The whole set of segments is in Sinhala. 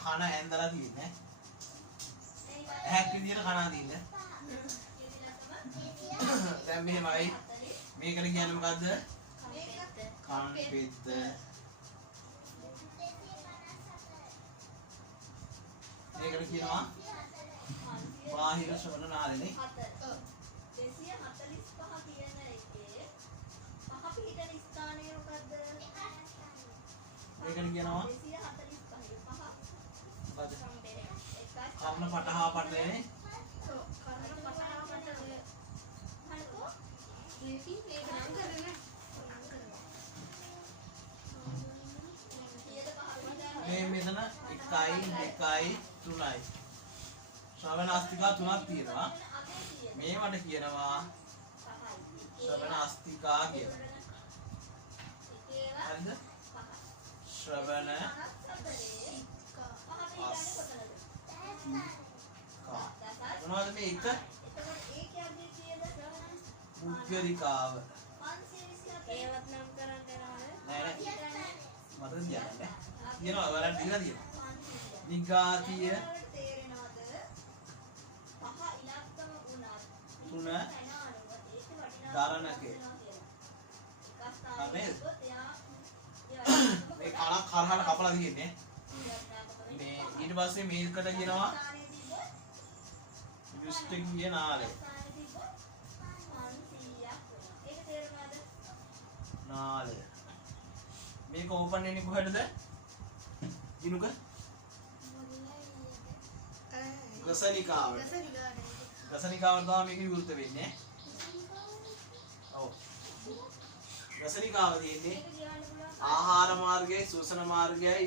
කන ඇඳලා තියෙන්නේ. ඇහැක් විදියට කනවා තියෙන්නේ. දැන් මෙහෙමයි. මේකට කියන්නේ මොකද්ද? කන් පිට. මේකට කියනවා බාහිර ශ්‍රවණ නාලනේ. 245 කියන එකේ පහ පිටන ස්ථානය මොකද්ද? මේකට කියනවා 245 පහ. මොකද්ද? කර්ණ පටහා පටලනේ. කර්ණ පටහා පටලනේ. හරිකෝ? මේකේ මේක නම් කරන්නේ. මේ මෙතන 1 2 3යි. ශ්‍රවණ අස්තිකා 3ක් තියෙනවා. මේවට කියනවා ශ්‍රවණ අස්තිකා කියලා. හරිද? ශ්‍රවණ මොනවද මේ එක? මුද්ගරිකාව. ඒවත් නම් කරන්න යනවද? නෑ මට කියන්න. කියනවා ඔයාලට දීලා තියෙනවා. නිගාතිය තුන දරණකේ. හරිද? මේ කලක් කරහට කපලා තියෙන්නේ. මේ ඊට පස්සේ මේකට කියනවා යුස්ටිගිය නාලය. නාලය. මේක ඕපන් වෙන්නේ කොහෙටද? දිනුක? ගසනිකාවට. ගසනිකාවට තමයි මේක විවෘත වෙන්නේ. ඔව්. ගසනිකාව තියෙන්නේ ආහාර මාර්ගයයි ශ්වසන මාර්ගයයි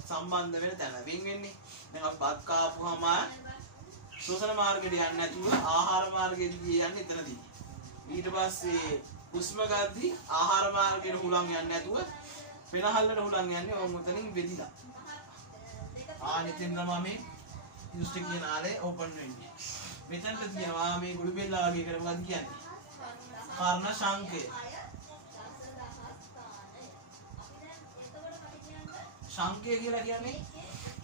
සම්බන්ධ වෙන තැන. වෙන් වෙන්නේ. දැන් අපි බත් කාපුවාම ශ්වසන මාර්ගයට යන්නේ නැතුව ආහාර මාර්ගයට යන්නේ එතනදී. ඊට පස්සේ හුස්ම ගද්දී ආහාර මාර්ගයට හුලං යන්නේ නැතුව වෙනහල්ලට හුලං යන්නේ ඕම් උතනින් වෙදිලා. ආනිතින් තමයි මේ යුස්ටිගිය නාලය ඕපන් වෙන්නේ. මෙතනට කියනවා මේ ගුළු බෙල්ලා වගේ කරලා මොකක්ද කියන්නේ? කර්ණ ශංකය. ශංකය කියලා කියන්නේ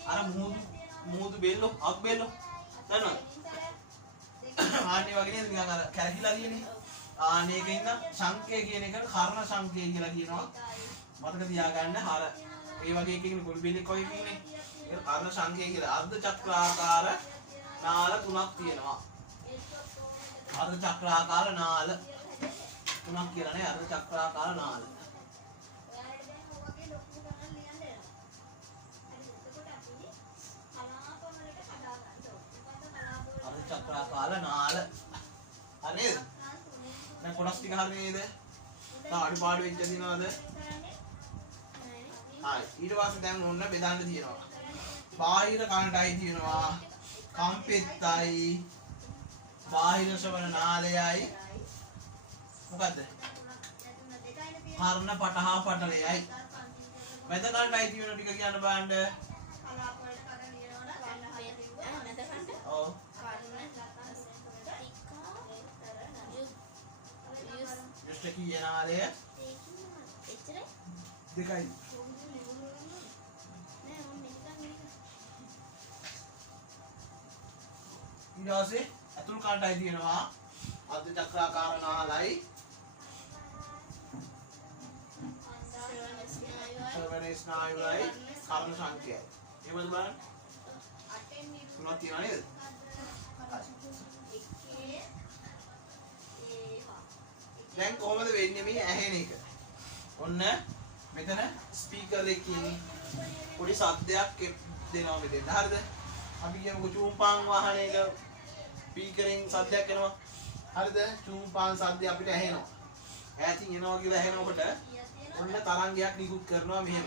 අර මූදු බෙල්ලෝ අක් බෙල්ලෝ දන්නවද? ආන්නේ වගේ නේද නිකන් අර කැරකිලා තියෙන්නේ. ආන්නේක ඉන්න ශංකය කියන එකට කර්ණ ශංකය කියලා කියනවා. මතක තියාගන්න අර ඒ වගේ එකකින් ගුළු බෙල්ලෙක් වගේ කියන්නේ. ඒක කර්ණ ශංකය කියලා. අර්ධ චක්‍රාකාර නාල තුනක් තියෙනවා. අර්ධ චක්‍රාකාර නාල තුනක් කියලා නේ අර්ධ චක්‍රාකාර නාල. අර්ධ චක්‍රාකාර නාල. හරිද? දැන් කොටස් ටික හරිය නේද? තව අඩුපාඩු වෙච්ච දිනවද? හරි. ඊට පස්සේ දැන් ඔන්න බෙදන්න තියෙනවා. බාහිර කනටයි තියෙනවා. කම්පෙත්තයි බාහිර ශ්‍රවණ නාලයයි මොකද්ද? කර්ණ පටහා පටලයයි. මැද කනටයි තියෙන ටික කියන්න බලන්න. ඔව්. යුස්ටිගිය නාලය එච්චරයි. දෙකයි. ඊට පස්සේ අතුල් කණ්ඩායි තියෙනවා අර්ධ චක්‍රාකාර නාලයි ශ්‍රවණ ස්නායුයි කර්ණ ශංකයයි. එහෙමද බලන්න? තුනක් තියෙනවා නේද? දැන් කොහොමද වෙන්නේ මේ ඇහෙන එක? ඔන්න මෙතන ස්පීකර් එකකින් පොඩි ශබ්දයක් දෙනවා මෙතෙන්. හරිද? අපි කියමුකෝ චූම්පාන් වාහනයක ස්පීකරෙන් ශබ්දයක් එනවා. හරිද? චූම්පාන් ශබ්දය අපිට ඇහෙනවා. ඈතින් එනවා කියලා ඇහෙනකොට ඔන්න තරංගයක් නිකුත් කරනවා මෙහෙම.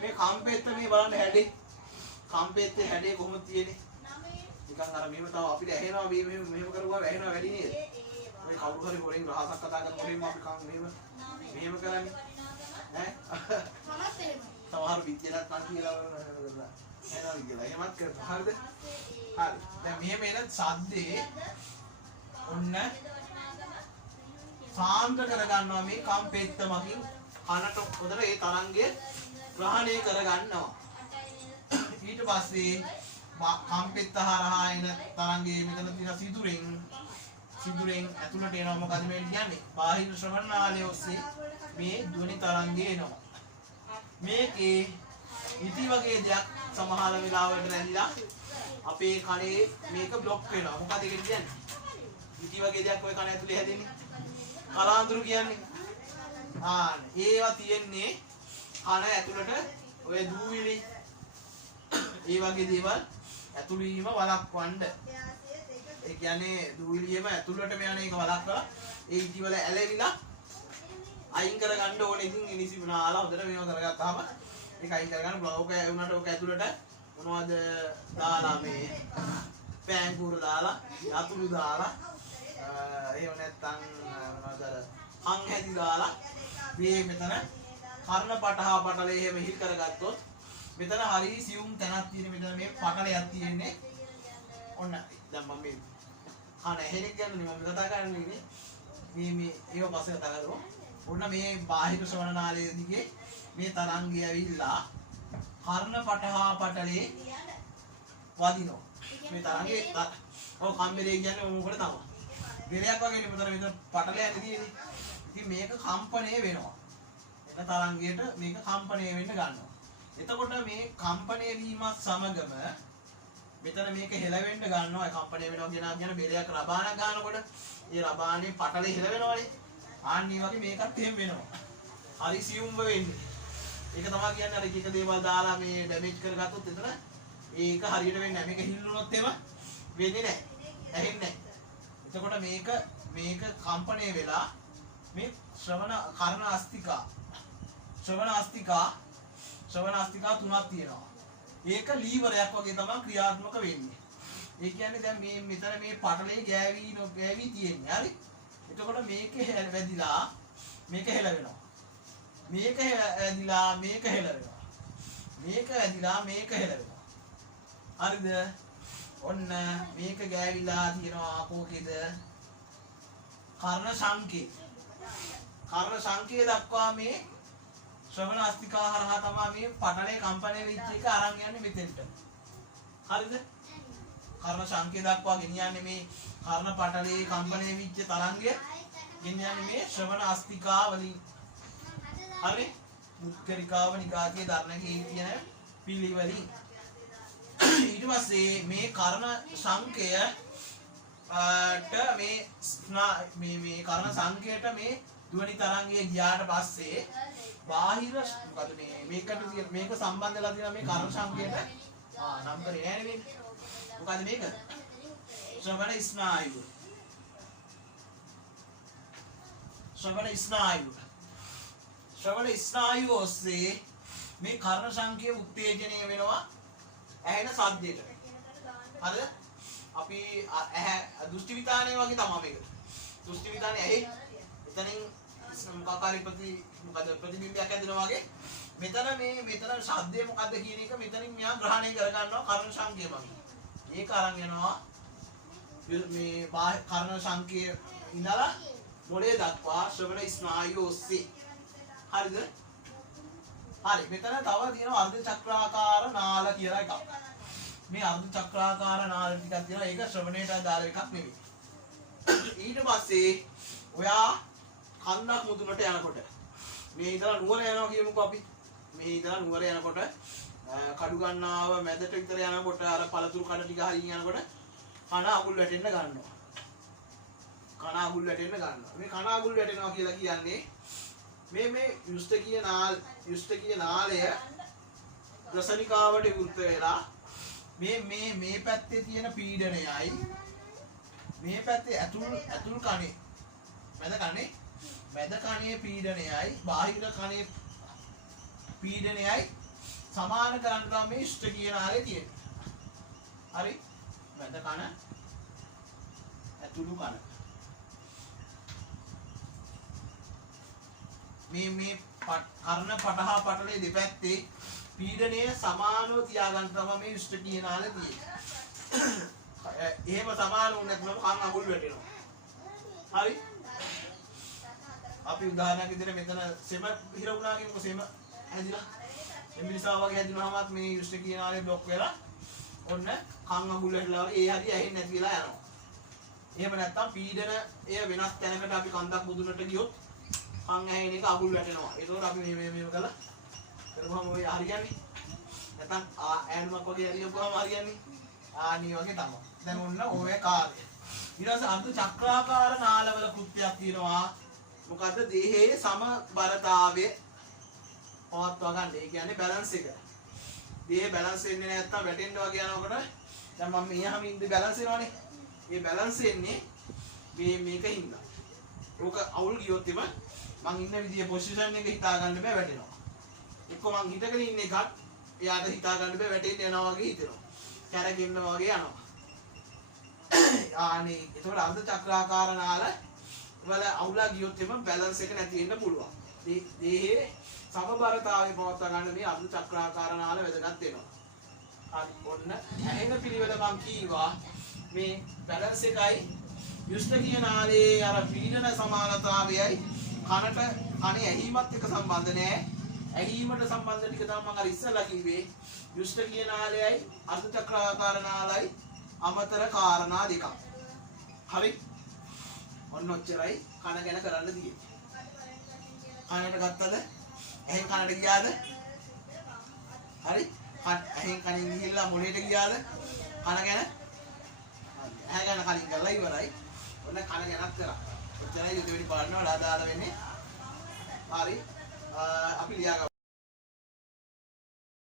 මේ කම්පෙත්ත මේ බලන්න හැඩේ. කම්පෙත්තේ හැඩේ කොහොමද තියෙන්නේ? නිකන් අර මෙහෙම තව අපිට ඇහෙනවා මෙහෙම කරුවා ඇහෙනවා වැඩි නේද? මේ කවුරු හරි හොරෙන් රහසක් කතා කරනකොට අපි කන් මෙහෙම කරන්නේ. ඈ? මමත් එහෙම. සමහර විද්‍යාවක් නම් කියලා එනවා කියලා. එහෙමත් කරනවා. හරිද? හරි. දැන් මෙහෙම එන සද්දේ ඔන්න සාන්ත කරගන්නවා මේ කම්පෙත්තමකින් කනට හොදට ඒ තරංගය ග්‍රහණය කරගන්නවා. ඊට පස්සේ කම්පෙත්ත හරහා එන තරංගයේ මෙතන තියෙන සිදුරෙන් ඇතුළට එනවා. මොකද මේ කියන්නේ? බාහිර ශ්‍රවණ නාලය ඔස්සේ මේ ධ්වනි තරංගය එනවා. මේකේ ඉටි වගේ දෙයක් සමහර වෙලාවට රැඳිලා අපේ කනේ මේක බ්ලොක් වෙනවා. මොකද ඒකට කියන්නේ? ඉටි වගේ දෙයක් ඔය කන ඇතුලේ හැදෙන්නේ. කලාඳුරු කියන්නේ. ඒවා තියෙන්නේ කන ඇතුළට ඔය දූවිලි ඒ වගේ දේවල් ඇතුළු වීම වළක්වන්න. ඒ කියන්නේ දූවිලියම ඇතුළටම යන එක වළක්වලා ඒ ඉටි වල ඇලවිලා අයින් කරගන්න ඕනේ. ඉතින් ඉනිසි වුණාලා හොඳට මේව කරගත්තාම ඒක අයින් කරගන්න බ්ලොක් එක වුණාට ඔක ඇතුළට මොනවද දාලා මේ පෑන්කුර දාලා යතුරු දාලා එහෙම නැත්නම් මොනවද අං හැදි දාලා මේ මෙතන කර්ණ පටහා පටලේ එහෙම හිල් කරගත්තොත් මෙතන හරි සියුම් තැනක් තියෙන. මෙතන මේ පටලයක් තියෙන්නේ. ඔන්න දැන් මම මේ කන ඇහෙනෙක් ගන්න නේ මම කතා කරන්නේ. මේ ඒව පස්සේ කතා කරමු. ඔන්න මේ බාහිර ශ්‍රවණ නාලයේ දිගේ මේ තරංගය ඇවිල්ලා කර්ණ පටහා පටලේ වදිනවා. මේ තරංගේ ඔය කම්බරේ කියන්නේ මොකද තමයි. ගෙරයක් වගේ මෙතන පටලයක් තියෙන්නේ. ඉතින් මේක කම්පණය වෙනවා. එක තරංගයට මේක කම්පණය වෙන්න ගන්නවා. එතකොට මේ කම්පණය වීමත් සමගම මෙතන මේක හෙලවෙන්න ගන්නවා. කම්පණය වෙනවා කියන බෙරයක් රබානක් ගන්නකොට ඒ රබානේ පටලේ හෙලවෙනවනේ. ආන්නේ වගේ මේකත් එහෙම වෙනවා. හරි සියුම්ව වෙන්නේ. ඒක තමයි කියන්නේ අර එක දේවල් දාලා මේ ඩැමේජ් කරගත්තොත් එතන ඒක හරියට වෙන්නේ නැහැ. මේක හිල්ලුනොත් එහෙම වෙන්නේ නැහැ. ඇහෙන්නේ නැහැ. එතකොට මේක කම්පණය වෙලා මේ ශ්‍රවණ අස්තිකා තුනක් තියෙනවා. ඒක ලීවරයක් වගේ තමයි ක්‍රියාත්මක වෙන්නේ. ඒ කියන්නේ දැන් මේ මෙතන මේ පටලේ ගෑවි තියෙන්නේ. හරි? එතකොට මේක වැදිලා මේක හෙලවෙනවා. මේක ඇදිලා මේක හෙලවෙනවා. මේක ඇදිලා මේක හෙලවෙනවා. හරිද? ඔන්න මේක ගෑවිලා තියෙනවා කෝකේද? කර්ණ සංකේ දක්වා මේ ශ්‍රවණ අස්තිකා හරහා තමයි මේ පටලේ කම්පණය වෙච්ච එක අරන් යන්නේ මෙතෙන්ට. හරිද? කර්ණ සංකේ දක්වා ගෙනියන්නේ මේ කර්ණ පටලේ කම්පණය වෙච්ච තරංගය ගෙනියන්නේ මේ ශ්‍රවණ අස්තිකා වලින්. හරි? මුත්කරිකාව නිකාකේ ධර්ණකේ කියන පිළිවෙලින්. ඊට පස්සේ මේ කර්ණ සංකයට මේ කර්ණ සංකයට මේ ධ්වනි තරංගය ගියාට පස්සේ බාහිර මොකද මේක සම්බන්ධලා තියෙන මේ කර්ණ සංකයට නම්බරේ නෑනේ මේක. මොකද මේක? ශ්‍රවණ ස්නායුව ඔස්සේ මේ කර්ණ සංකේ උත්තේජනය වෙනවා ඇහෙන සද්දයට. හරිද? අපි ඇහැ දෘෂ්ටි විතානය වගේ තමයි මේක. දෘෂ්ටි විතානය ඇහි එතනින් මොකක්කාරී ප්‍රතිබිම්බයක් ඇදෙනවා වගේ මෙතන ශබ්දය මොකද්ද කියන එක මෙතනින් මෙයා ග්‍රහණය කර ගන්නවා කර්ණ සංකේය වගේ. ඒක අරන් යනවා මේ කර්ණ සංකේය ඉඳලා මොළයේ දක්වා ශ්‍රවණ ස්නායුව ඔස්සේ. හරිද? හරි. මෙතන තව තියෙනවා අර්ධ චක්‍රාකාර නාල කියලා එකක්. මේ අර්ධ චක්‍රාකාර නාල ටිකක් තියෙනවා. ඒක ශ්‍රවණයට අදාළ එකක් නෙවෙයි. ඊට පස්සේ ඔයා කන්දක් මුදුනට යනකොට මේ ඉඳලා නුවර යනවා කියමුකෝ අපි. මේ ඉඳලා නුවර යනකොට කඩු ගන්නාව මැදට විතර යනකොට අර පළතුරු කඩ ටික හරින් යනකොට කන අගුල් වැටෙන්න ගන්නවා. මේ කන අගුල් වැටෙනවා කියලා කියන්නේ මේ යුෂ්ඨකීය නාලය රසනිකාවට විවෘත වෙලා මේ පැත්තේ තියෙන පීඩනයයි මේ පැත්තේ ඇතුල් කනේ මැද කනේ පීඩනයයි බාහිර කනේ පීඩනයයි සමාන කරන්න තමයි මේ යුෂ්ඨකීය නාලය තියෙන්නේ. හරි? මැද කන ඇතුළු කන මේ කර්ණ පටහා පටලේ දෙපැත්තේ පීඩනය සමානව තියාගන්න තමයි මේ යුෂ්ඨකීය නාලය තියෙන්නේ. එහෙම සමාන වුණ නැත්නම් කන් අගුල් වැටෙනවා. හරි? අපි උදාහරණයක් විදිහට මෙතන සෙම හිර වුණා කියමුකෝ. සෙම හැදිලා එම්බිරිසාව වගේ හැදුනහමත් මේ යුෂ්ට කියන ආලේ બ્લોක් වෙලා ඔන්න කන් අගුල් වැටලා වගේ ඒ හරිය ඇහෙන්නේ නැති වෙලා යනවා. එහෙම නැත්තම් පීඩන එය වෙනස් තැනකට අපි කන්දක් මුදුනට ගියොත් කන් ඇහෙන එක අගුල් වැටෙනවා. ඒකෝර අපි මෙහෙම කළා කරපුවම ඔය හරියන්නේ. නැත්තම් ඈනුමක් වගේ හරියපුවම හරියන්නේ. ආනි වගේ තමයි. දැන් ඔන්න ඔය කාර්යය. ඊට පස්සේ අර්ධ චක්‍රාකාර නාලවල කෘත්‍යයක් තියෙනවා. මොකද්ද? දේහයේ සමබරතාවය පවත්වා ගන්න. ඒ කියන්නේ බැලන්ස් එක. දේහය බැලන්ස් වෙන්නේ නැත්තම් වැටෙන්න වගේ යනකොට දැන් මම මෙහාම ඉඳි බැලන්ස් වෙනවනේ. මේ බැලන්ස් වෙන්නේ මේක හින්දා. ඕක අවුල් ගියොත් එම මං ඉන්න විදිය පොසිෂන් එක හිතා ගන්න බෑ වැටෙනවා. එක්ක මං හිටගෙන ඉන්න එකත් එයාට හිතා ගන්න බෑ වැටෙන්න යනවා වගේ හිතෙනවා. කැරකෙන්න වගේ යනවා. ආනේ ඒතකොට අර්ධ චක්‍රාකාර නාල වල අවුලා ගියොත් එම බැලන්ස් එක නැති වෙන්න පුළුවන්. දේහයේ සමබරතාවය පවත්වා ගන්න මේ අර්ධ චක්‍රාකාර නාල වැදගත් වෙනවා. හරි ඔන්න ඇහෙන පිළිවෙල මං කීවා මේ බැලන්ස් එකයි යුෂ්ට කියන නාලයේ අර පීඩන සමානතාවයයි කනට කනේ ඇහිමත් එක්ක සම්බන්ධ නැහැ. ඇහිමට සම්බන්ධ ටික තමයි මම අර ඉස්සලා කිව්වේ. යුෂ්ට කියන නාලයයි අර්ධ චක්‍රාකාර නාලයයි අමතර කාරණා දෙකක්. හරි. ඔන්න ඔච්චරයි කන ගැන කරන්න තියෙන්නේ. කනට ගත්තද? ඇහෙන් කනට ගියාද? හරි. ඇහෙන් කනින් ගිහිල්ලා මොළේට ගියාද? කන ගැන? ඇහැ ගැන කලින් කරලා ඉවරයි. ඔන්න කන ගැනත් කරා. ඔච්චරයි දෙවෙනි පාඩම වල අදාළ වෙන්නේ. හරි. අපි ලියා